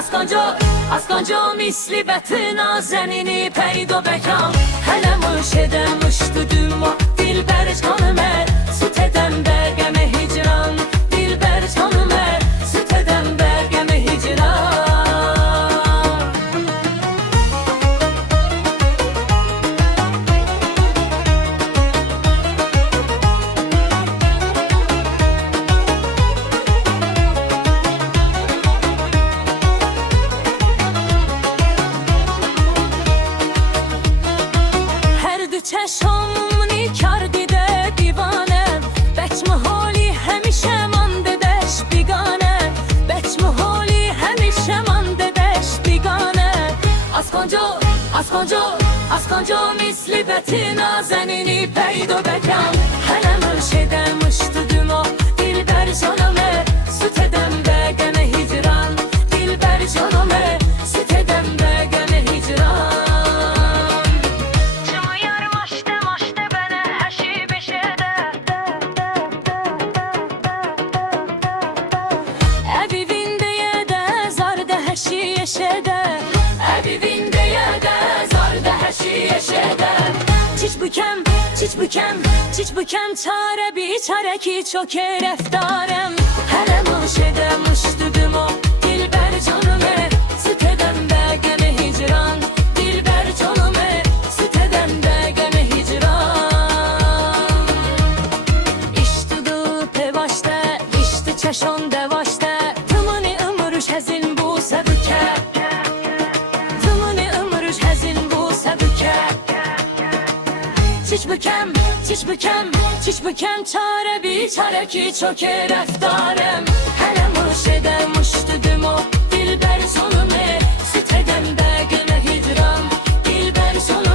اسکنجا misli betina zenini peydo bekam hele müşede müştüdüm o dilber canıme süt eden bergeme hicran dilber canıme süt eden bergeme hicran. چشمونی کردی ده دیوانه بچم حالی همیشه من ددش بیگانه بچم حالی همیشه من ددش بیگانه اسکنجا misli betina zenini peydo bekam hele mürşide müştüdüm o dilber canıme süt eden begeme hicran dilber canıme süt eden begeme hicran. چیچ بکم چاره بیچاره کی چوکه رفتارم hele müşede müştüdüm o dilber canıme süt eden begeme hicran dilber canıme süt eden begeme hicran. İştudu pevaşte işti çeşon devaşte tımını ömürüş hazin bu sebüke tımını ömürüş hazin bu sebüke. چیچ بکم چاره بیچاره کی چوکه رفتارم hele müşede müştüdüm o dilber canıme süt eden begeme hicran dilber canıme